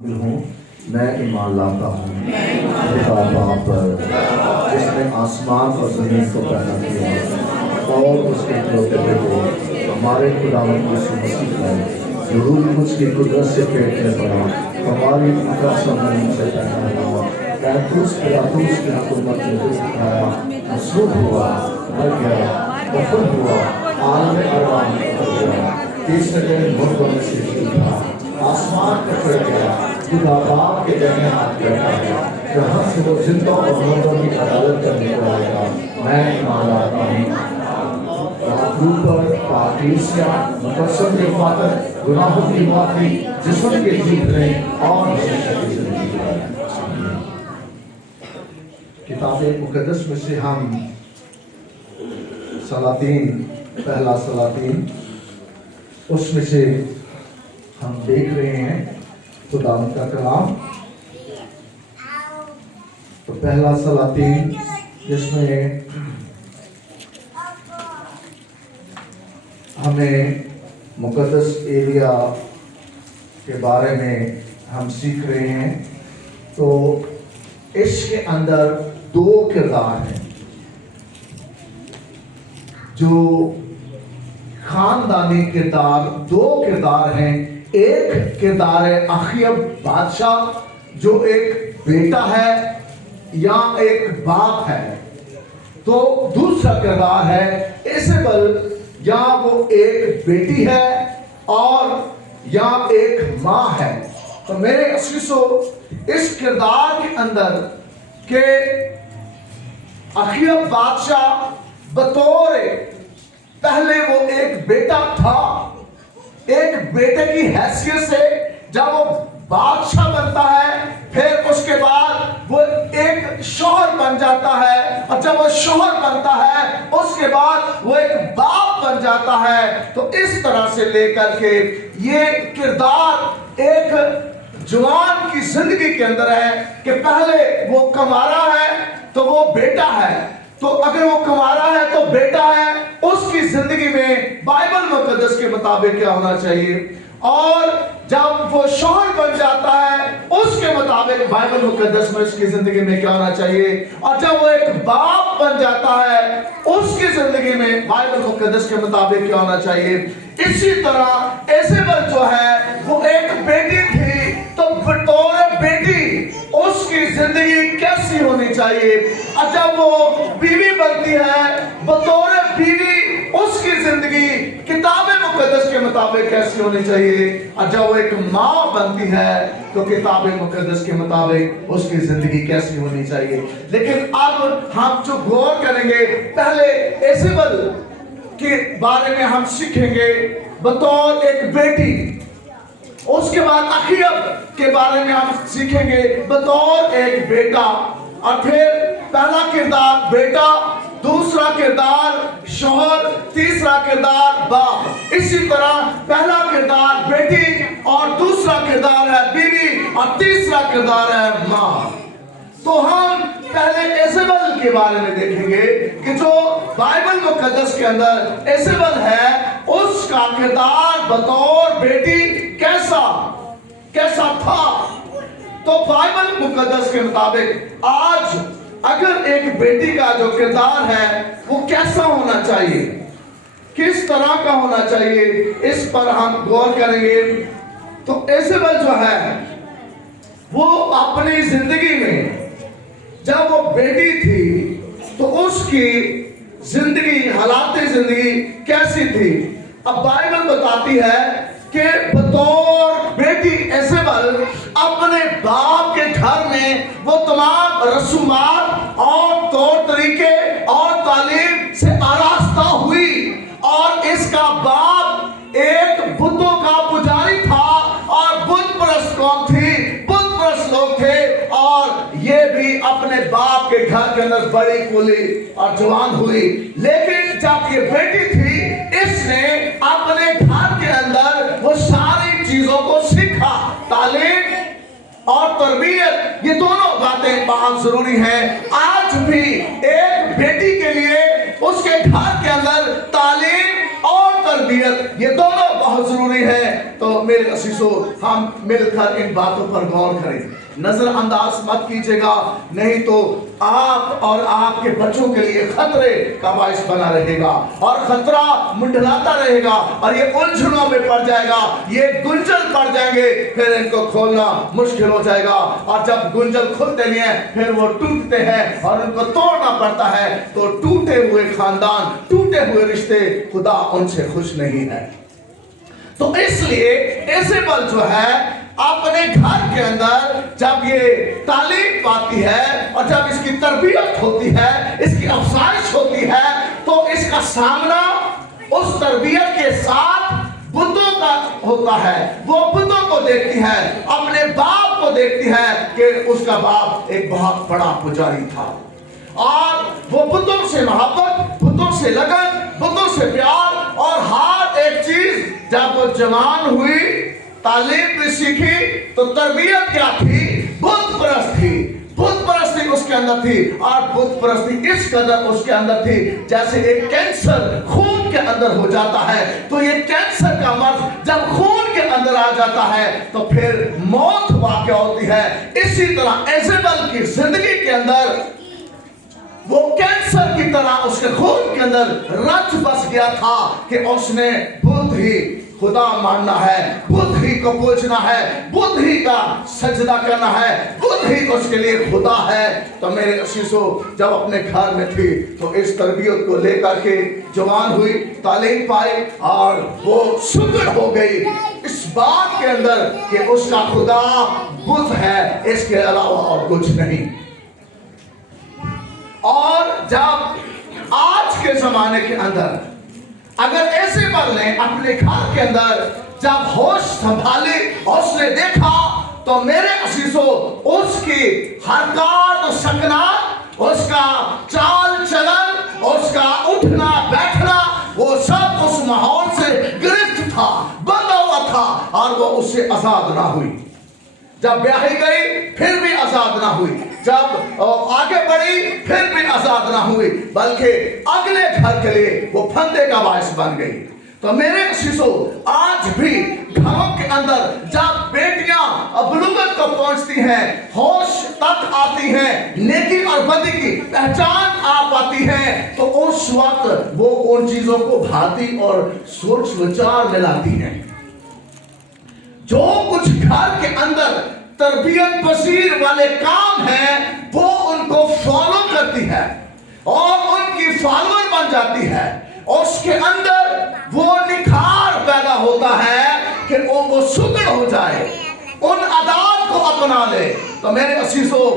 ہوں میں ایمان لاتا ہوں خدا باپ پر جس نے آسمان اور زمین کو پیدا کیا اور اس کے اکلوتے بیٹے ہمارے خداوند یسوع مسیح کو جو روح القدس کی قدرت سے پیٹ میں پڑا ہماری فطرت زمین سے پیدا ہوا پیتروس پلاطوس کی حکومت میں رزق کھایا مصلوب ہوا مر گیا دفن ہوا عالم ارواح میں اتر گیا تیسرے دن مردوں میں سے جی اٹھا آسمان پہ چڑھ گیا خدا باپ کے دائیں ہاتھ بیٹھا ہے جہاں سے وہ زندوں اور مردوں کی عدالت کرنے کو آئے گا میں ایمان لاتا ہوں معبود پر پاکیزیہ مقصد کے فاتر گناہوں کی معافی جسم کے جیتنے اور ہمیشہ کی زندگی کتاب مقدس میں سے ہم سلاطین پہلا سلاطین اس میں سے ہم دیکھ رہے ہیں خدا کا کلام تو پہلا سلاطین جس میں ہمیں مقدس ایلیا کے بارے میں ہم سیکھ رہے ہیں تو اس کے اندر دو کردار ہیں جو خاندانی کردار دو کردار ہیں ایک کردار ہے اخیب بادشاہ جو ایک بیٹا ہے یا ایک باپ ہے تو دوسرا کردار ہے ایزابل یا وہ ایک بیٹی ہے اور یا ایک ماں ہے تو میرے عزیزو اس کردار کے اندر کہ اخیب بادشاہ بطور پہلے وہ ایک بیٹا تھا ایک بیٹے کی حیثیت سے جب وہ بادشاہ بنتا ہے پھر اس کے بعد وہ ایک شوہر بن جاتا ہے اور جب وہ شوہر بنتا ہے اس کے بعد وہ ایک باپ بن جاتا ہے تو اس طرح سے لے کر کے یہ کردار ایک جوان کی زندگی کے اندر ہے کہ پہلے وہ کما رہا ہے تو وہ بیٹا ہے تو اگر وہ کما رہا ہے تو بیٹا ہے اس کی زندگی میں بائبل مقدس کے مطابق کیا ہونا چاہیے اور جب وہ شوہر بن جاتا ہے اس کے مطابق بائبل مقدس میں اس کی زندگی میں کیا ہونا چاہیے اور جب وہ ایک باپ بن جاتا ہے اس کی زندگی میں بائبل مقدس کے مطابق کیا ہونا چاہیے اسی طرح ایزابل جو ہے وہ ایک بیٹی تھی تو بطور بیٹی اس کی زندگی کیسی ہونی چاہیے اور جب وہ بیوی بنتی ہے بطور بیوی اس کی زندگی کتاب مقدس کے مطابق کیسی ہونی چاہیے اور جب وہ ایک ماں بنتی ہے تو کتاب مقدس کے مطابق اس کی زندگی کیسی ہونی چاہیے لیکن اب ہم جو غور کریں گے پہلے ایزابل کے بارے میں ہم سیکھیں گے بطور ایک بیٹی اس کے بعد اخیب کے بارے میں ہم سیکھیں گے بطور ایک بیٹا اور پھر پہلا کردار بیٹا دوسرا کردار شوہر تیسرا کردار باپ اسی طرح پہلا کردار بیٹی اور دوسرا کردار ہے بیوی اور تیسرا کردار ہے ماں تو ہم پہلے ایزابل کے بارے میں دیکھیں گے کہ جو بائبل مقدس کے اندر ایزابل ہے اس کا کردار بطور بیٹی کیسا تھا تو بائبل مقدس کے مطابق آج اگر ایک بیٹی کا جو کردار ہے وہ کیسا ہونا چاہیے کس طرح کا ہونا چاہیے اس پر ہم غور کریں گے تو ایزابل جو ہے وہ اپنی زندگی میں جب وہ بیٹی تھی تو اس کی زندگی حالات زندگی کیسی تھی اب بائبل بتاتی ہے کہ بطور بیٹی ایزابل اپنے باپ کے گھر میں وہ تمام رسومات اور طور طریقے اور تعلیم سے آراستہ ہوئی اور اس کا باپ ایک بتوں کا پجاری تھا اور بت پرست قوم تھی بت پرست لوگ تھے اور یہ بھی اپنے باپ کے گھر کے اندر بڑی کولی اور جوان ہوئی لیکن جب یہ بیٹی تھی اس نے اپنے گھر کے اندر وہ ساری چیزوں کو سیکھا تعلیم اور تربیت یہ دونوں باتیں بہت ضروری ہیں آج بھی ایک بیٹی کے لیے اس کے گھر کے اندر تعلیم اور تربیت یہ دونوں بہت ضروری आती हैं तो मेरे असीसों हम मिलकर इन बातों पर गौर करें, नजरअंदाज मत कीजिएगा, नहीं तो आप और आपके बच्चों के लिए खतरे का बायस बना रहेगा और खतरा मंडराता रहेगा और ये उलझनों में पड़ जाएगा, ये गुंजल पड़ जाएंगे, फिर इनको खोलना मुश्किल हो जाएगा और जब गुंजल खुलते नहीं है फिर वो टूटते हैं और उनको तोड़ना पड़ता है। तो टूटे हुए खानदान, टूटे हुए रिश्ते, खुदा उनसे खुश नहीं है। तो इसलिए इजेबेल जो है अपने घर के अंदर जब ये तालीम पाती है और जब इसकी तरबियत होती है, इसकी अफजाइश होती है, तो इसका सामना उस तरबियत के साथ बुतों का होता है। वो बुतों को देखती है, अपने बाप को देखती है कि उसका बाप एक बहुत बड़ा पुजारी था और वो बुतों से मोहब्बत, बुतों से लगन, बुतों से प्यार और हर एक चीज जब वो जवान हुई, तालीम भी सीखी, तो तरबियत क्या थी? बुत परस्त थी। बुत परस्ती उसके अंदर थी और बुत परस्ती इस कदर उसके अंदर थी जैसे एक कैंसर खून के अंदर हो जाता है। तो ये कैंसर का मर्ज जब खून के अंदर आ जाता है तो फिर मौत वाक़या होती है। इसी तरह इजेबेल की जिंदगी के अंदर वो कैंसर की तरह उसके खून के अंदर रच बस गया था कि उसने बुत ही खुदा मानना है, बुत ही को पूजना है, बुत ही का सजदा करना है, बुत ही उसके लिए खुदा है। तो मेरे असीसों जब अपने घर में थी तो इस तरबियत को लेकर के जवान हुई, तालीम पाई और वो सुदृढ़ हो गई इस बात के अंदर कि उसका खुदा बुत है, इसके अलावा और कुछ नहीं। और जब आज के जमाने के अंदर अगर इजेबेल ने अपने घर के अंदर जब होश संभाली, उसने देखा तो मेरे असीसों उसकी हरकत, सकनात, उसका चाल चलन, उसका उठना बैठना, वो सब उस माहौल से गिरफ्त था, बंधा हुआ था और वो उससे आजाद ना हुई। जब ब्याही गई फिर भी आजाद ना हुई, जब आगे बढ़ी फिर भी आजाद ना हुई, बल्कि अगले घर के लिए वो फंदे का बायस बन गई। तो मेरे असीसों आज भी घरों के अंदर जब बेटियां बुलुगत को पहुंचती हैं, होश तक आती हैं, नेकी और बदी की पहचान आ पाती है, तो उस वक्त वो उन चीजों को भाती और सोच विचार में लाती हैं। जो कुछ घर के अंदर तरबियत पसीर वाले काम हैं वो उनको फॉलो करती है और उनकी फॉलोअर बन जाती है। उसके अंदर वो निखार पैदा होता है कि वो सुदृढ़ हो जाए, उन आदात को अपना ले। तो मेरे असीसों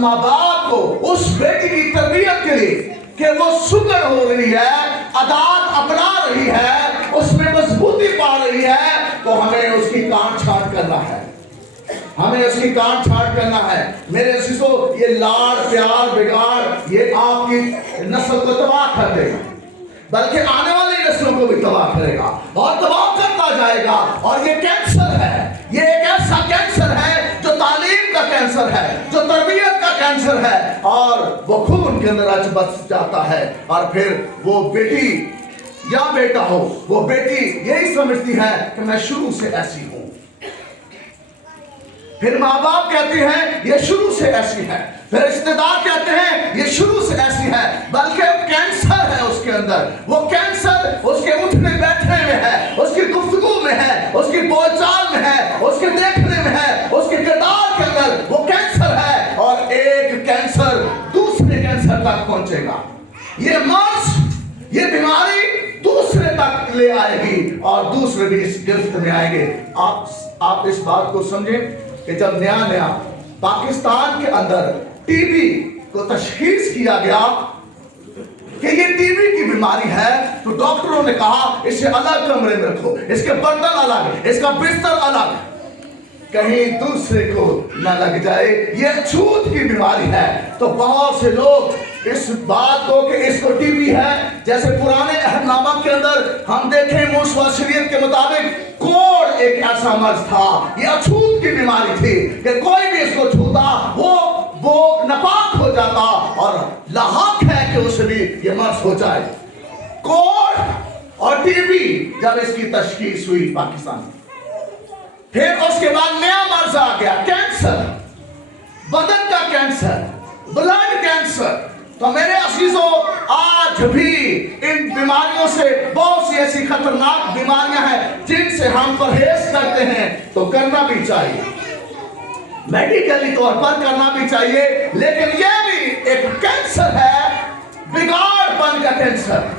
माँ बाप को उस बेटी की तरबियत के लिए कि वो सुदृढ़ हो रही है, आदात अपना रही है, उसमें मजबूती पा रही है, तो हमें उसकी काट छाट करना है, हमें उसकी काट छाट करना है। मेरे असीसों ये लाड़ प्यार बिगाड़ ये आपकी नस्ल को तबाह कर देगा, बल्कि आने वाली नस्लों को भी तबाह करेगा और तबाह करता जाएगा। और ये कैंसर है, ये एक ऐसा कैंसर है जो तालीम का कैंसर है, जो तरबियत का कैंसर है और वो खून के अंदर रच बस जाता है। और फिर वो बेटी या बेटा हो, वो बेटी यही समझती है कि मैं शुरू से ऐसी हूं, फिर माँ बाप कहते हैं ये शुरू से ऐसी है, फिर रिश्तेदार कहते हैं ये शुरू से ऐसी है, बल्कि कैंसर है उसके अंदर। वो कैंसर उसके उठने बैठने में है, उसकी गुफ्तगू में है, उसकी बोलचाल में है, उसके देखने में है, उसके किरदार के अंदर वो कैंसर है। और एक कैंसर दूसरे कैंसर तक पहुंचेगा, ये मर्ज, ये बीमारी दूसरे तक ले आएगी और दूसरे भी इस गिरफ्त में आएंगे। आप इस बात को समझें कि जब नया पाकिस्तान के अंदर टीबी को तशखीस किया गया कि ये टीबी की बीमारी है, तो डॉक्टरों ने कहा इसे अलग कमरे में रखो, इसके बर्तन अलग, इसका बिस्तर अलग, कहीं दूसरे को न लग जाए, ये छूत की बीमारी है। तो बहुत से लोग इस बात को कि इसको टीबी है, जैसे पुराने अहदनामा के अंदर हम देखें मूसा शरीयत के मुताबिक कोड़ एक ऐसा मर्ज था, ये अछूत की बीमारी थी कि कोई भी इसको छूता वो नापाक हो जाता और लाहक है कि उसे भी ये मर्ज हो जाए। कोड़ और टीबी जब इसकी तशखीस हुई पाकिस्तान में, फिर उसके बाद नया मर्ज आ गया कैंसर, बदन का कैंसर, ब्लड कैंसर। तो मेरे अजीजों, आज भी इन बीमारियों से बहुत सी ऐसी खतरनाक बीमारियां हैं जिनसे हम परहेज करते हैं, तो करना भी चाहिए, मेडिकली तौर पर करना भी चाहिए। लेकिन यह भी एक कैंसर है, बिगाड़पन का कैंसर।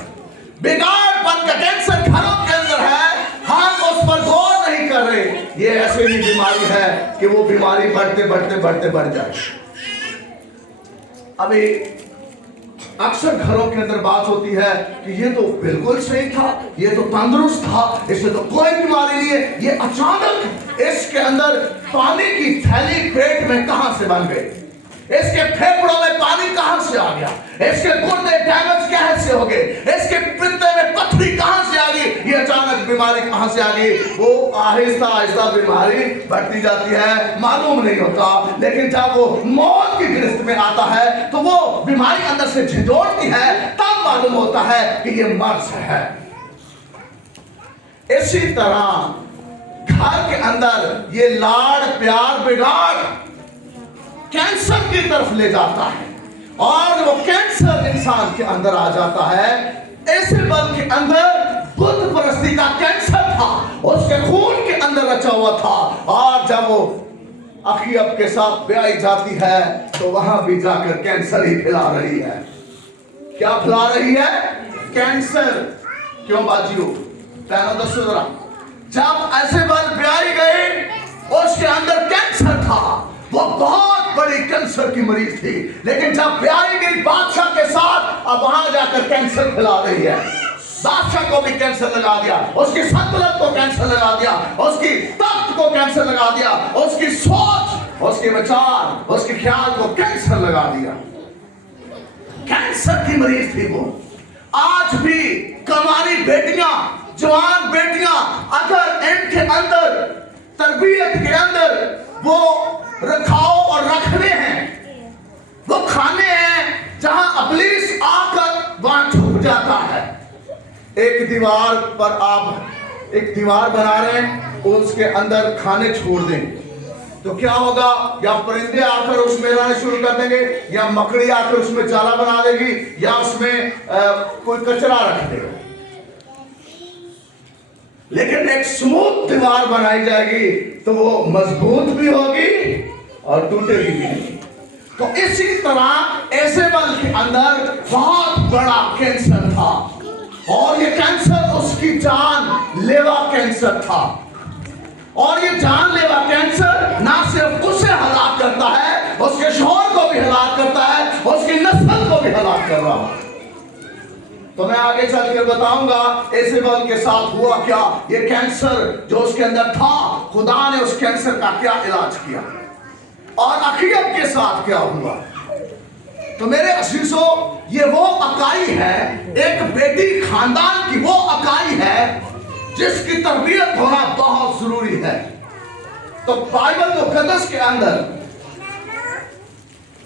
बिगाड़पन का कैंसर घरों के अंदर है, हम उस पर गौर नहीं कर रहे। ये ऐसी ही बीमारी है कि वो बीमारी बढ़ते बढ़ते बढ़ते बढ़ जाए। अभी अक्सर घरों के अंदर बात होती है कि ये तो बिल्कुल सही था, ये तो तंदुरुस्त था, इससे तो कोई बीमारी नहीं है, ये अचानक इसके अंदर पानी की थैली पेट में कहां से बन गई, इसके फेफड़ों में पानी कहां से आ गया, इसके गुर्दे डैमेज कैसे हो गए, इसके पित्ते में पथरी कहां से आ गई, ये अचानक बीमारी कहां से आ गई। वो आहिस्ता आहिस्ता बीमारी बढ़ती जाती है, मालूम नहीं होता। लेकिन जब वो मौत की गिरफ्त में आता है तो वो बीमारी अंदर से झिझोड़ती है, तब मालूम होता है कि ये मर्ज है। इसी तरह घर के अंदर ये लाड़ प्यार बिगाड़ कैंसर की तरफ ले जाता है, और वो कैंसर इंसान के अंदर आ जाता है। ऐसे बल के अंदर बुत परस्ती का कैंसर था, उसके खून के अंदर रचा हुआ था, और जब वो अखियब के साथ ब्याई जाती है तो वहां भी जाकर कैंसर ही फैला रही है। क्या फैला रही है? कैंसर। क्यों बाजियो? पहले दसो जरा। जब ऐसे बल ब्याई गए, उसके अंदर कैंसर था, वो बहुत बड़ी कैंसर की मरीज थी, लेकिन जब ब्याई गई बादशाह के साथ, अब वहां जाकर कैंसर फैला रही है। बादशाह को भी कैंसर लगा दिया, उसकी सल्तनत को कैंसर लगा दिया, उसकी तख्त को कैंसर लगा दिया, उसकी सोच, उसके विचार, उसके ख्याल को कैंसर लगा दिया। कैंसर की मरीज थी वो। आज भी कमारी बेटियां, जवान बेटियां, अगर इनके अंदर तरबियत के अंदर वो रखाव और रखने हैं, वो खाने हैं जहां इब्लीस आकर वहां छुप जाता है। एक दीवार पर आप एक दीवार बना रहे हैं, उसके अंदर खाने छोड़ दें तो क्या होगा? या परिंदे आकर उसमें रहना शुरू कर देंगे, या मकड़ी आकर उसमें जाला बना देगी, या उसमें कोई कचरा रख देगा। लेकिन एक स्मूथ दीवार बनाई जाएगी तो वो मजबूत भी होगी और टूटेगी भी नहीं। तो इसी तरह ऐसे बल के अंदर बहुत बड़ा कैंसर था, और ये कैंसर उसकी जानलेवा कैंसर था। और ये जानलेवा कैंसर ना सिर्फ उसे हलाक करता है, उसके शौहर को भी हलाक करता है, उसकी नस्ल को भी हलाक कर रहा है। तो मैं आगे चलकर बताऊंगा ऐसे बल के साथ हुआ क्या, ये कैंसर जो उसके अंदर था, खुदा ने उस कैंसर का क्या इलाज किया, और अखियब के साथ क्या हुआ। तो मेरे अजीजों, ये वो अकाई है, एक बेटी खानदान की वो अकाई है जिसकी तरबियत होना बहुत जरूरी है। तो बाइबल मुकद्दस के अंदर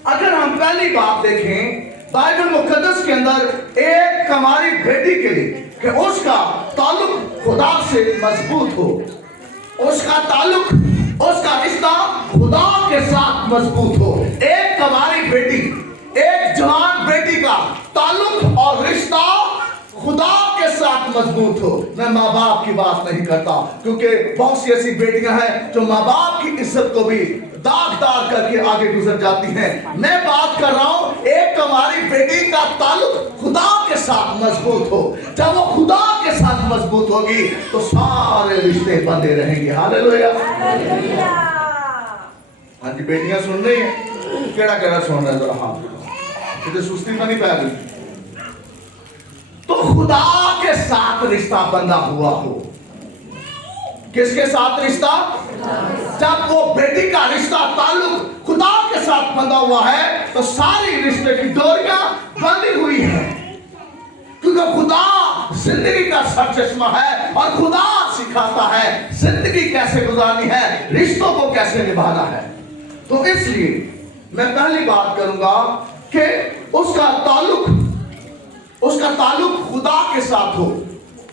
अगर हम पहली बात देखें, बाइबल मुकद्दस के अंदर एक कमारी बेटी के लिए कि उसका ताल्लुक खुदा से मजबूत हो, उसका ताल्लुक, उसका रिश्ता खुदा के साथ मजबूत हो। एक कमारी बेटी, एक जवान बेटी का ताल्लुक और रिश्ता खुदा के साथ मजबूत हो। मैं माँ बाप की बात नहीं करता, क्योंकि बहुत सी ऐसी बेटियां हैं जो माँ बाप की इज्जत को भी दागदार करके आगे गुजर जाती हैं। मैं बात कर रहा हूं एक कमारी बेटी का ताल्लुक खुदा के साथ मजबूत हो। जब वो खुदा के साथ मजबूत होगी तो सारे रिश्ते बंधे रहेंगे। हालेलुया। हाँ जी, बेटियां सुन रही हैं? केड़ा केड़ा सुन रहे जरा? हाँ, कितने सुस्ती तो नहीं पै गई? तो खुदा के साथ रिश्ता बंधा हुआ हो। किसके साथ रिश्ता? जब वो बेटी का रिश्ता ताल्लुक खुदा के साथ बंधा हुआ है तो सारी रिश्ते की डोरियां बंधी हुई है, क्योंकि खुदा जिंदगी का सरचश्मा है और खुदा सिखाता है जिंदगी कैसे गुजारनी है, रिश्तों को कैसे निभाना है। तो इसलिए मैं पहली बात करूंगा कि उसका ताल्लुक खुदा के साथ हो,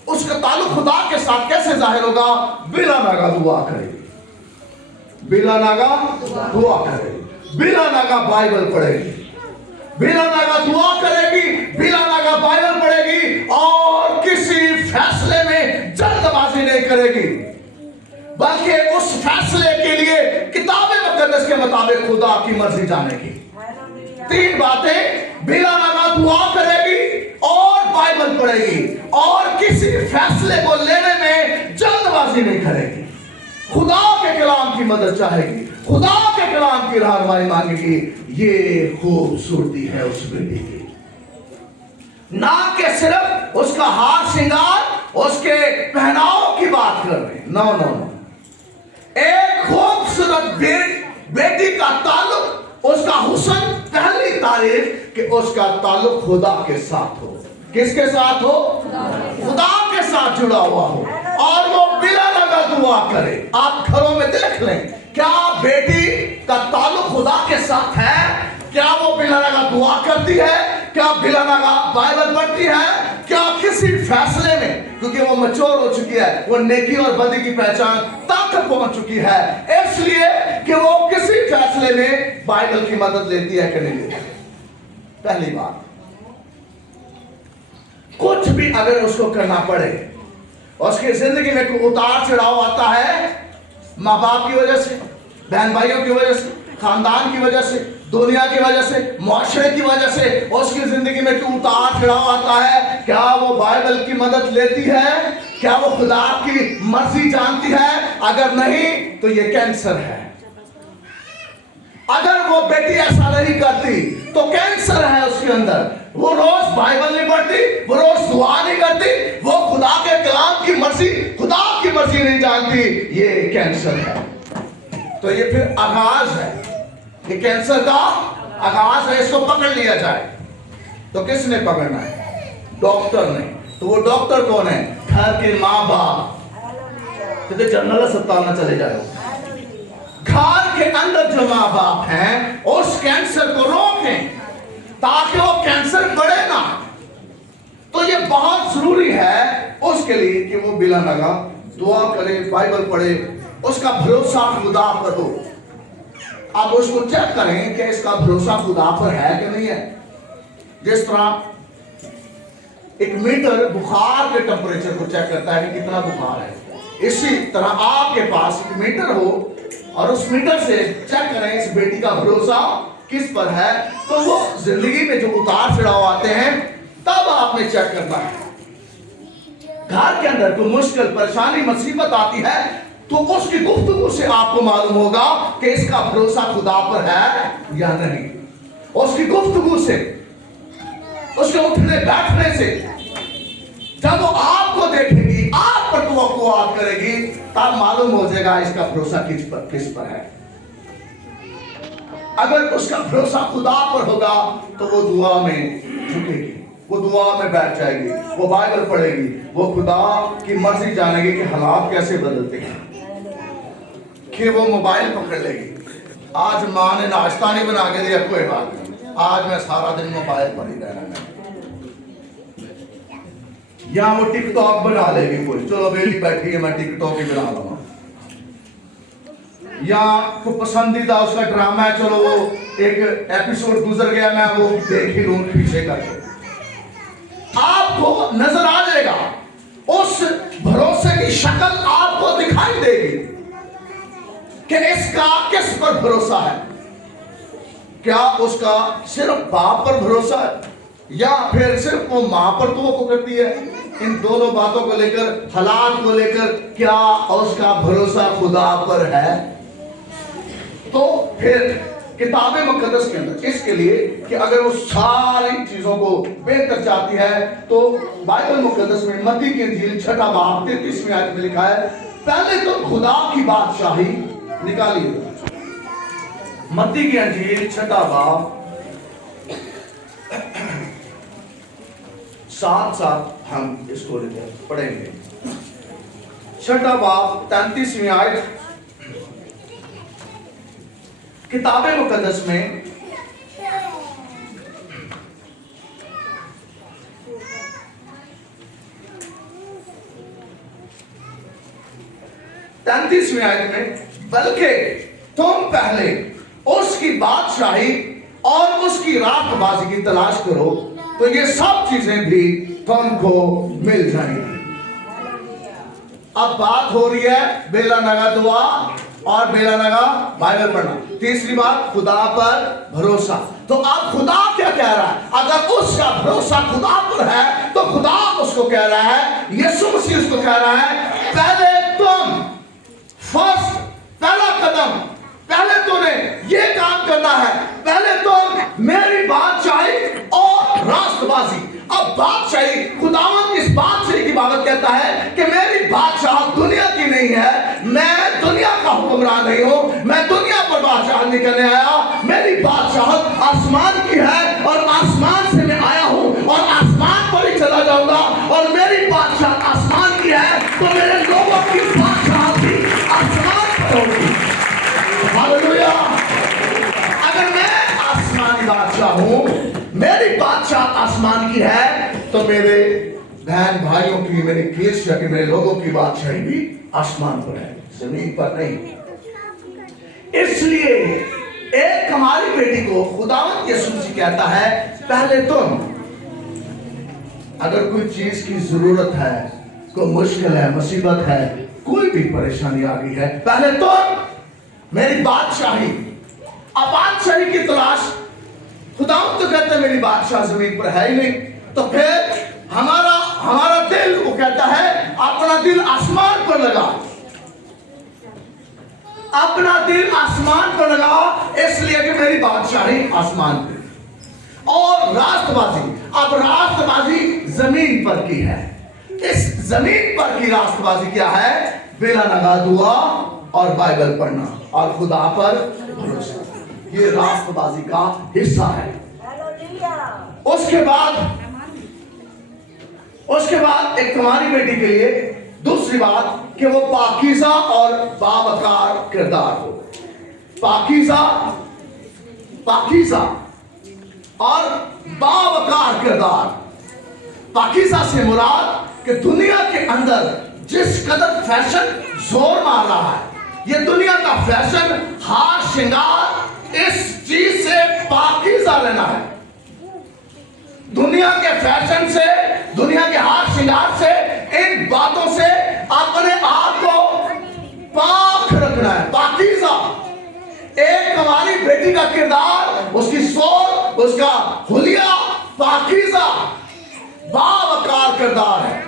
اس کا تعلق خدا کے ساتھ کیسے ظاہر ہوگا؟ بلا ناگا دعا کرے گی، بلا ناگا دعا کرے گی، بلا ناگا بائبل پڑھے گی، بلا ناگا دعا کرے گی، بلا ناگا بائبل پڑھے گی، اور کسی فیصلے میں جلد بازی نہیں کرے گی، بلکہ اس فیصلے کے لیے کتاب مقدس کے مطابق خدا کی مرضی جانے کی۔ تین باتیں، بلا ناگا دعا کرے گی اور بائبل پڑھے گی اور کسی فیصلے کو لینے میں جلد بازی نہیں کرے گی، خدا کے کلام کی مدد چاہے گی، خدا کے کلام کی رہنمائی مانگے گی۔ یہ خوبصورتی ہے اس بیٹی کی، نہ کہ صرف اس کا ہار سنگار، اس کے پہناؤ کی بات کر رہے ہیں، نو نو نو، ایک خوبصورت بیٹی کا تعلق، اس کا حسن، پہلی تعریف کہ اس کا تعلق خدا کے ساتھ ہو۔ کس کے ساتھ ہو؟ خدا کے ساتھ جڑا ہوا ہو، اور وہ بلا ناگا دعا کرے۔ آپ گھروں میں دیکھ لیں، کیا بیٹی کا تعلق خدا کے ساتھ ہے؟ کیا وہ بلا ناگا دعا کرتی ہے؟ کیا بلا ناگا بائبل پڑھتی ہے؟ کیا کسی فیصلے میں، کیونکہ وہ میچور ہو چکی ہے، وہ نیکی اور بدی کی پہچان تک پہنچ چکی ہے، اس لیے کہ وہ کسی فیصلے میں بائبل کی مدد لیتی ہے کہ نہیں لیتی؟ پہلی بات، کچھ بھی اگر اس کو کرنا پڑے، اس کی زندگی میں کوئی اتار چڑھاؤ آتا ہے، ماں باپ کی وجہ سے، بہن بھائیوں کی وجہ سے، خاندان کی وجہ سے، دنیا کی وجہ سے، معاشرے کی وجہ سے اس کی زندگی میں کوئی اتار چڑھاؤ آتا ہے، کیا وہ بائبل کی مدد لیتی ہے؟ کیا وہ خدا کی مرضی جانتی ہے؟ اگر نہیں تو یہ کینسر ہے۔ اگر وہ بیٹی ایسا نہیں کرتی تو کینسر ہے اس کے اندر، وہ روز بائبل نہیں پڑھتی، وہ روز دعا نہیں کرتی، وہ خدا کے کلام کی مرضی، خدا کی مرضی نہیں جانتی، یہ کینسر ہے۔ تو یہ پھر آغاز ہے، یہ کینسر کا آغاز ہے، اس کو پکڑ لیا جائے۔ تو کس نے پکڑنا ہے؟ ڈاکٹر نے۔ تو وہ ڈاکٹر کون ہے؟ گھر کے ماں باپ۔ تو جنرل اسپتال نہ چلے جائے، گھر کے اندر جو ماں باپ ہیں اس کینسر کو روکیں تاکہ وہ کینسر بڑھے نہ۔ تو یہ بہت ضروری ہے اس کے لیے کہ وہ بلا ناگا دعا کرے، بائبل پڑھے، اس کا بھروسہ خدا پر ہو۔ اب اس کو چیک کریں کہ اس کا بھروسہ خدا پر ہے کہ نہیں ہے۔ جس طرح ایک میٹر بخار کے ٹمپریچر کو چیک کرتا ہے کہ کتنا بخار ہے، اسی طرح آپ کے پاس ایک میٹر ہو اور اس میٹر سے چیک کریں اس بیٹی کا بھروسہ کس پر ہے۔ تو وہ زندگی میں جو اتار چڑھاؤ آتے ہیں تب آپ نے چیک کرنا ہے۔ گھر کے اندر کوئی مشکل، پریشانی، مصیبت آتی ہے تو اس کی گفتگو سے آپ کو معلوم ہوگا کہ اس کا بھروسہ خدا پر ہے یا نہیں۔ اس کی گفتگو سے، اس کے اٹھنے بیٹھنے سے، جب وہ آپ کو دیکھے گی، آپ پر توقعات کرے گی، تب معلوم ہو جائے گا اس کا بھروسہ کس پر ہے۔ اگر اس کا بھروسہ خدا پر ہوگا تو وہ دعا میں جھکے گی، وہ دعا میں بیٹھ جائے گی، وہ بائبل پڑھے گی، وہ خدا کی مرضی جانے گی کہ حالات کیسے بدلتے ہیں، کہ وہ موبائل پکڑ لے گی۔ آج ماں نے ناشتہ نہیں بنا کے دیا، کوئی بات نہیں، آج میں سارا دن موبائل پر ہی رہنا ہے۔ یا وہ ٹک ٹاک بنا لے گی، کوئی چلو بیٹی بیٹھی ہے میں ٹک ٹاک ہی بنا لوں گا، یا کوئی پسندیدہ اس کا ڈرامہ ہے، چلو وہ ایک ایپیسوڈ گزر گیا میں وہ دیکھ ہی لوں پیچھے کر کے۔ آپ کو نظر آ جائے گا، اس بھروسے کی شکل آپ کو دکھائی دے گی کہ اس کا کس پر بھروسہ ہے۔ کیا اس کا صرف باپ پر بھروسہ ہے یا پھر صرف وہ ماں پر توقع کرتی ہے؟ ان دونوں باتوں کو لے کر، حالات کو لے کر، کیا اس کا بھروسہ خدا پر ہے؟ تو پھر کتاب مقدس کے اندر اس کے لیے کہ اگر وہ ساری چیزوں کو بہتر چاہتی ہے تو بائبل مقدس میں متی کی انجیل 6 باب 33 آیت میں لکھا ہے، پہلے تو خدا کی بادشاہی نکالیے۔ متی کی انجیل 6 باب، ساتھ ہم اس کو پڑھیں گے۔ 6 باب 33 آیت کتاب مقدس میں 33वीं आयत में, बल्कि तुम पहले उसकी बादशाही और उसकी रास्तबाजी की तलाश करो तो ये सब चीजें भी तुमको मिल जाएंगी। अब बात हो रही है बेला नगा दुआ और बेला नगा बाइबल पढ़ना। तीसरी बात, खुदा पर भरोसा। तो अब खुदा क्या कह रहा है? अगर उसका भरोसा खुदा पर है तो खुदा उसको कह रहा है, यीशु मसीह उसको कह रहा है, पहले तुम फर्स्ट, पहला कदम, पहले तूने ये काम करना है, पहले तुम मेरी बादशाही और रास्तबाजी। अब बादशाही, खुदावंद इस बादशाही की बाबत कहता है कि मेरी बादशाह दुनिया की नहीं है, मैं दुनिया का हुक्मरान नहीं हूं, मैं दुनिया पर बादशाह नहीं करने आया, मेरी बादशाहत आसमान की है और आसमान से मैं आया हूं और आसमान पर ही चला जाऊंगा। और मेरी बादशाह आसमान की है तो मेरे लोगों की बादशाह भी आसमान पर होगी। हालेलुया। अगर मैं आसमानी बादशाह हूं, मेरी बादशाह आसमान की है, तो मेरे बहन भाइयों की, मेरी कलीसिया की, मेरे लोगों की बादशाही भी आसमान पर है, जमीन पर नहीं। इसलिए एक हमारी बेटी को खुदावंद यीशु मसीह कहता है, पहले तुम, अगर कोई चीज की जरूरत है, कोई मुश्किल है, मुसीबत है, कोई भी परेशानी आ गई है, पहले तुम मेरी बादशाही। अब बादशाही की तलाश, खुदावंद तो कहते हैं मेरी बादशाह जमीन पर है ही नहीं, तो फिर हमारा दिल, वो कहता है अपना दिल आसमान पर लगा, अपना दिल आसमान पर लगा, इसलिए कि मेरी बादशाही आसमान पर। और रास्तबाजी, अब रास्तबाजी जमीन पर की है। इस जमीन पर की रास्तबाजी क्या है? बेला नगा दुआ और बाइबल पढ़ना और खुदा पर भरोसा, ये रास्तबाजी का हिस्सा है। उसके बाद एक तुम्हारी बेटी के लिए दूसरी बात कि वो पाकीज़ा और बावकार किरदार हो। पाकीज़ा और बावकार किरदार। पाकीज़ा से मुराद कि दुनिया के अंदर जिस कदर फैशन जोर मार रहा है, ये दुनिया का फैशन, हार श्रृंगार, इस चीज से पाकीज़ा लेना है। दुनिया के फैशन से, दुनिया के हार श्रृंगार से, इन बातों से अपने आप को पाक रखना है, पाकीज़ा। एक हमारी बेटी का किरदार, उसकी सोच, उसका हुलिया पाकीज़ा, बावकार किरदार है।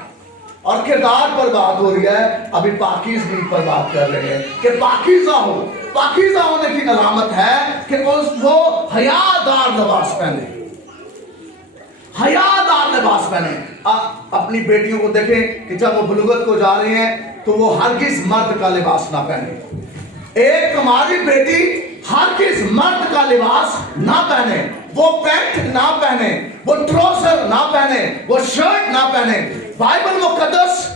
और किरदार पर बात हो रही है, अभी पाकीज़गी पर बात कर रहे हैं कि पाकीज़ा हो। पाकीज़ा होने की अलामत है कि वो हयादार लिबास पहने, हयादार लिबास पहने। अपनी बेटियों को देखें कि जब वो बुलुगत को जा रही हैं तो वो हरगिज़ मर्द का लिबास ना पहने। एक हमारी बेटी हरगिज़ मर्द का लिबास ना पहने, वो पैंट ना पहने, वो ट्राउजर ना पहने, वो शर्ट ना पहने। बाइबल मुकद्दस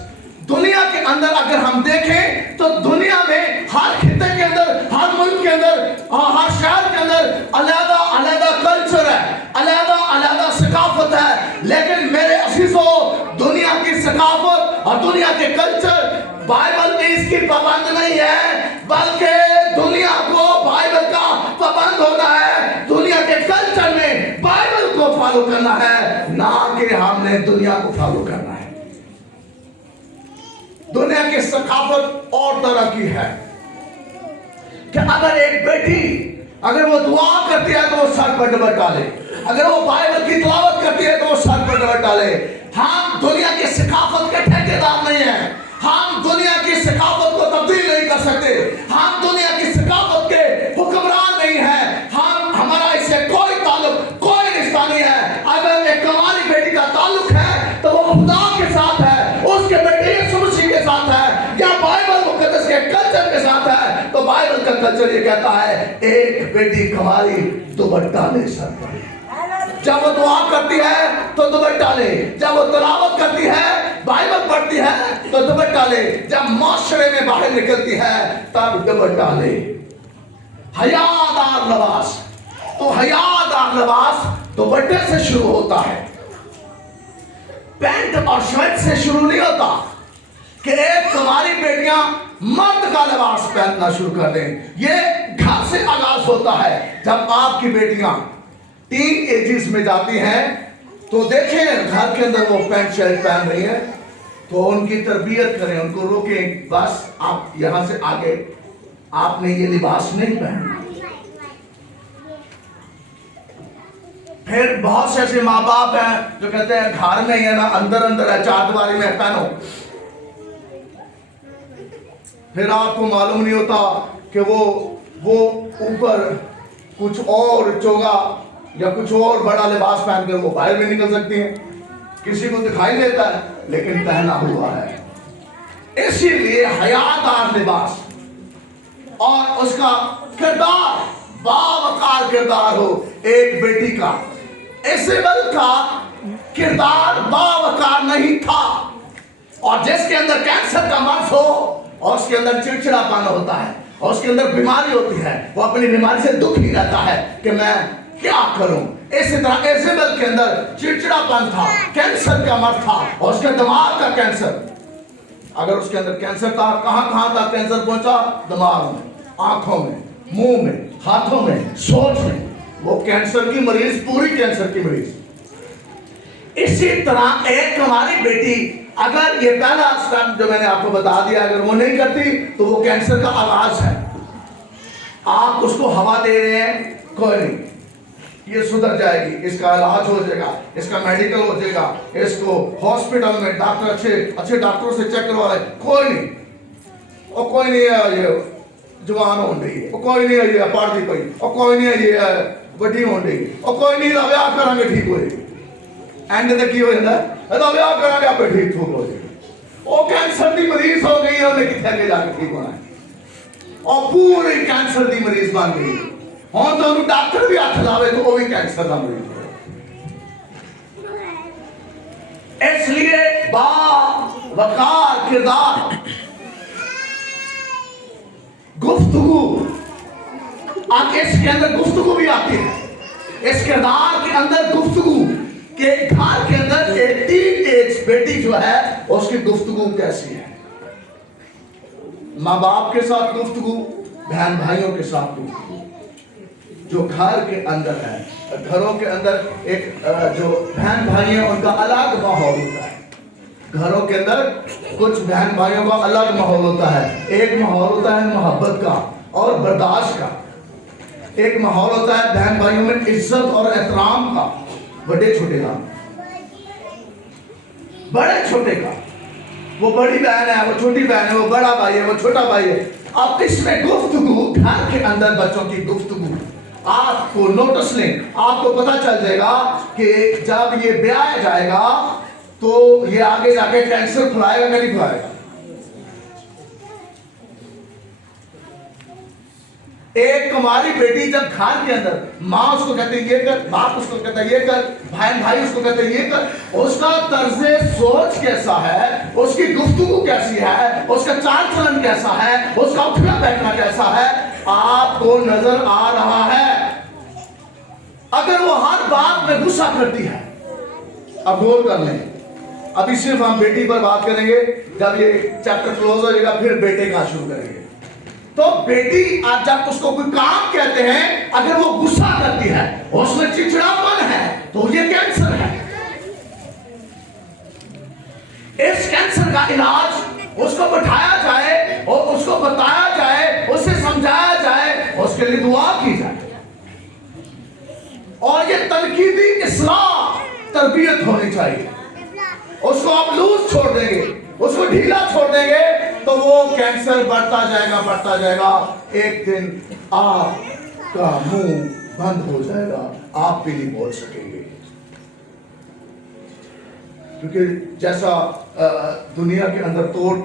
दुनिया के अंदर अगर हम देखें तो दुनिया में हर खित्ते के अंदर, हर मुल्क के अंदर, हर शहर के अंदर अलग अलग कल्चर है, अलग अलग सकाफत है। लेकिन मेरे अजीजों, दुनिया की सकाफत और दुनिया के कल्चर, बाइबल में इसकी पाबंद नहीं है, बल्कि दुनिया को बाइबल का पाबंद होना है। दुनिया के कल्चर में बाइबल को फॉलो करना है, ना कि हमने दुनिया को फॉलो करना है। दुनिया की सकाफत और तरह की है कि अगर एक बेटी, अगर वो दुआ करती है तो वो सर पर डबल डाले, अगर वो बाइबल की तिलावत करती है तो वो सर पर डबल डाले। हम दुनिया की सकाफत के ठेकेदार नहीं हैं, हम दुनिया की सकाफत को तब्दील नहीं कर सकते, हम दुनिया की सकाफत के हुक्मरान नहीं हैं, हमारा इससे कोई ताल्लुक, कोई रिश्ता नहीं है। अगर एक हमारी बेटी का ताल्लुक है तो वो खुदा के साथ है, उसके बेटे यीशु मसीह के साथ है, या बाइबल मुकद्दस के कल्चर के साथ है। तो बाइबल का कल्चर ये कहता है एक बेटी कमारी दुपट्टा ले सर पर, जब वो दुआ करती है तो दुपट्टा ले, जब वो तिलावत करती है, बाइबल पढ़ती है तो दुपट्टा ले, जब माशरे में बाहर निकलती है तब दुपट्टा ले। हयादार लिबास, तो हयादार लिबास दुपट्टे से शुरू होता है, पैंट और शर्ट से शुरू नहीं होता کہ ایک تمہاری بیٹیاں مرد کا لباس پہننا شروع کر دیں. یہ گھر سے آغاز ہوتا ہے. جب آپ کی بیٹیاں ٹین ایجز میں جاتی ہیں تو دیکھیں گھر کے اندر وہ پینٹ شرٹ پہن رہی ہے تو ان کی تربیت کریں, ان کو روکیں, بس آپ یہاں سے آگے آپ نے یہ لباس نہیں پہننا. پھر بہت سے ایسے ماں باپ ہیں جو کہتے ہیں گھر میں ہی ہے نا, اندر اندر ہے, چار دیواری میں پہنو. پھر آپ کو معلوم نہیں ہوتا کہ وہ اوپر کچھ اور چوگا یا کچھ اور بڑا لباس پہن کر وہ باہر بھی نکل سکتی ہیں. کسی کو دکھائی دیتا ہے لیکن پہنا ہوا ہے. اسی لیے حیادار لباس اور اس کا کردار باوقار کردار ہو. ایک بیٹی کا ایزابل کا کردار باوقار نہیں تھا, اور جس کے اندر کینسر کا مرض ہو اور اس کے اندر چڑچڑا پن ہوتا ہے اور اس کے اندر بیماری ہوتی ہے, وہ اپنی بیماری سے دکھی رہتا ہے کہ میں کیا کروں. اسی طرح ایزابل کے اندر چڑچڑا پن تھا, کینسر کا مرض تھا, اور اس کے دماغ کا کینسر. اگر اس کے اندر کینسر تھا, کہاں کہاں تک کینسر پہنچا؟ دماغ میں, آنکھوں میں, منہ میں, ہاتھوں میں, سوچ میں. وہ کینسر کی مریض, پوری کینسر کی مریض. اسی طرح ایک ہماری بیٹی اگر یہ پہلا اسٹیپ جو میں نے آپ کو بتا دیا اگر وہ نہیں کرتی تو وہ کینسر کا آغاز ہے. آپ اس کو ہوا دے رہے ہیں, کوئی نہیں, یہ سدھر جائے گی, اس کا علاج ہو جائے گا, اس کا میڈیکل ہو جائے گا, اس کو ہاسپٹل میں ڈاکٹر اچھے ڈاکٹروں سے چیک کروا رہے, کوئی نہیں, اور کوئی نہیں ہے یہ جوان ہو رہی ہے, اور کوئی نہیں ہے یہ پڑھتی پئی, اور کوئی نہیں ہے یہ وڈی ہو رہی ہے, اور کوئی نہیں ہے ویاہ کریں گے ٹھیک ہو جائے گی. اینڈ تے کی ہو جاتا ہے تو ویاہ کریں گے آپ ٹھیک ہو جائے گی. وہ کینسر دی مریض ہو گئی ہے, انہیں کتنے آگے جا کے ٹھیک ہونا ہے, اور پوری کینسر دی مریض بن گئی. ہوں تو ڈاکٹر بھی ہاتھ لاوے تو وہ بھی کینسر کا مریض ہے. اس لیے باوقار کردار, گفتگو, اب اس کے اندر گفتگو بھی آتی ہے. اس کردار کے اندر گفتگو کہ گھر کے اندر ایک ٹین ایج بیٹی جو ہے اس کی گفتگو کیسی ہے. ماں باپ کے ساتھ گفتگو, بہن بھائیوں کے ساتھ گفتگو. جو گھر کے اندر ہے, گھروں کے اندر ایک جو بہن بھائی ہیں ان کا الگ ماحول ہوتا ہے. گھروں کے اندر کچھ بہن بھائیوں کا الگ ماحول ہوتا ہے. ایک ماحول ہوتا ہے محبت کا اور برداشت کا. ایک ماحول ہوتا ہے بہن بھائیوں میں عزت اور احترام کا, بڑے چھوٹے کا, بڑے چھوٹے کا. وہ بڑی بہن ہے, وہ چھوٹی بہن ہے, وہ بڑا بھائی ہے, وہ چھوٹا بھائی ہے. اب اس میں گفتگو, گھر کے اندر بچوں کی گفتگو, آپ کو نوٹس لیں, آپ کو پتا چل جائے گا کہ جب یہ بیایا جائے گا تو یہ آگے جا کے کینسر پھیلائے گا کہ نہیں پھیلائے گا. ایک کماری بیٹی جب گھر کے اندر ماں اس کو کہتے ہیں یہ کر, باپ اس کو کہتا ہے یہ کر, بہن بھائی اس کو کہتے ہیں یہ کر, اس کا طرز سوچ کیسا ہے, اس کی گفتگو کیسی ہے, اس کا چال چلن کیسا ہے, اس کا اٹھنا بیٹھنا کیسا ہے, آپ کو نظر آ رہا ہے. اگر وہ ہر بات میں غصہ کرتی ہے, اب غور کر لیں, ابھی صرف ہم بیٹی پر بات کریں گے, جب یہ چیپٹر کلوز ہو جائے گا پھر بیٹے کا شروع کریں گے. تو بیٹی آپ جب اس کو کوئی کام کہتے ہیں, اگر وہ غصہ کرتی ہے, اس میں چڑچڑاپن ہے, تو یہ کینسر ہے. اس کینسر کا علاج اس کو بٹھایا جائے اور اس کو بتایا جائے, اسے سمجھایا جائے, اس کے لیے دعا کی جائے. اور یہ تنقیدی اصلاح تربیت ہونی چاہیے. اس کو آپ لوز چھوڑ دیں گے, اس کو ڈھیلا چھوڑ دیں گے تو وہ کینسر بڑھتا جائے گا, بڑھتا جائے گا. ایک دن آپ کا منہ بند ہو جائے گا, آپ بھی نہیں بول سکیں گے. کیونکہ جیسا دنیا کے اندر طور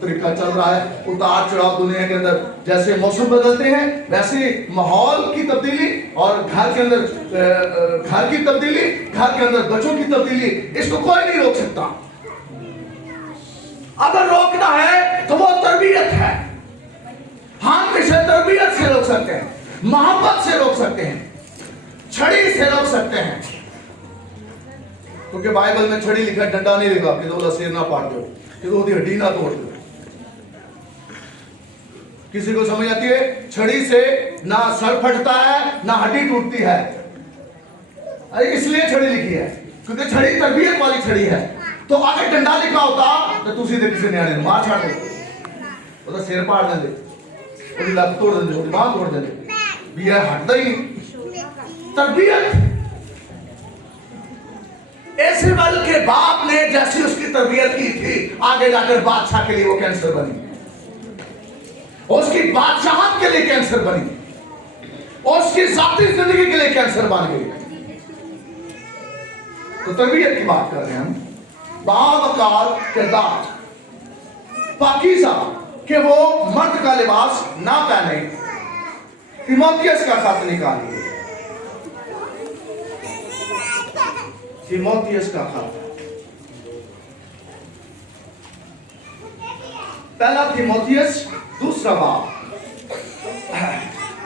طریقہ چل رہا ہے, اتار چڑھاؤ دنیا کے اندر, جیسے موسم بدلتے ہیں ویسے ماحول کی تبدیلی اور گھر کے اندر گھر کی تبدیلی, گھر کے اندر بچوں کی تبدیلی, اس کو کوئی نہیں روک سکتا. اگر روکنا ہے تو وہ تربیت ہے. ہم اسے تربیت سے روک سکتے ہیں, محبت سے روک سکتے ہیں, چھڑی سے روک سکتے ہیں. کیونکہ بائبل میں چھڑی لکھا ہے, ڈنڈا نہیں لکھا کہ دولت سیر نہ پاٹ دو. کہ وہ ہڈی نہ توڑ دے. کسی کو سمجھ آتی ہے چھڑی سے نہ سر پھٹتا ہے نہ ہڈی ٹوٹتی ہے. اس لیے چھڑی لکھی ہے کیونکہ چھڑی تربیت والی چھڑی ہے. تو اگر ڈنڈا لکھا ہوتا تو تسی دے کسی نیانے نے مار چھاڑ دے, وہ تو سر پاڑ دے, وہ لت توڑ دے, وہ باہ توڑ دے, بھی یہ ہٹتا ہی نہیں. تربیت ایسے بل کے باپ نے جیسی اس کی تربیت کی تھی آگے جا کر بادشاہ کے لیے وہ کینسر بنی, اس کی بادشاہت کے لیے کینسر بنی, اس کی ذاتی زندگی کے لیے کینسر بن گئی. تو تربیت کی بات کر رہے ہیں ہم. باوقار کردار پاکیزہ کہ وہ مرد کا لباس نہ پہنے. تیموتھیوس کا خط نکالیے, تیموتھیوس کا خط, پہلا تیموتھیوس دوسرا باب,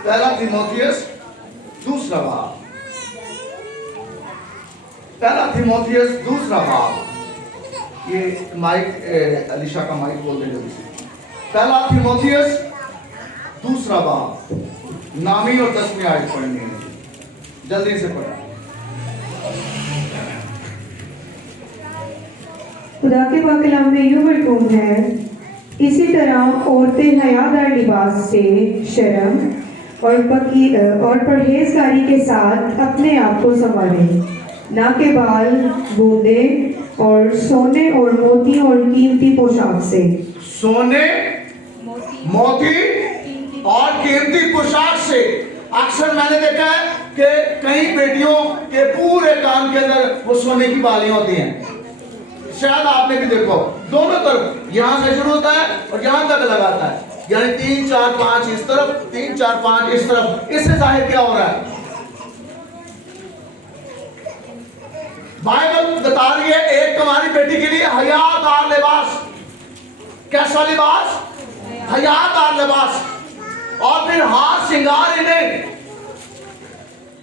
پہلا تیموتھیوس دوسرا باب, پہلا تیموتھیوس دوسرا باب. یہ مائک علیشہ کا مائک بول دیں جلدی سے. پہلا تیموتھیوس دوسرا باب, نامی اور 10ویں آیت پڑھنی ہے, جلدی سے پڑھیں. خدا کے پاک کلام میں یوں مرقوم ہے, اسی طرح عورتیں حیادار لباس سے شرم اور پرہیزگاری کے ساتھ اپنے آپ کو سنواریں, نہ کہ بال بوندے اور سونے اور موتی اور قیمتی پوشاک سے. سونے موتی اور قیمتی پوشاک سے. اکثر میں نے دیکھا ہے کہ کئی بیٹیوں کے پورے کان کے اندر وہ سونے کی بالیاں ہوتی ہیں. شاید آپ نے بھی دیکھو دونوں طرف, یہاں سے شروع ہوتا ہے اور یہاں تک لگاتا ہے, یعنی 3 4 5 اس طرف, 3 4 5 اس طرف. اس سے ظاہر کیا ہو رہا ہے؟ بائبل بتا رہی ہے ایک تمہاری بیٹی کے لیے حیادار لباس. کیسا لباس؟ حیادار لباس. اور پھر ہار سنگار انہیں,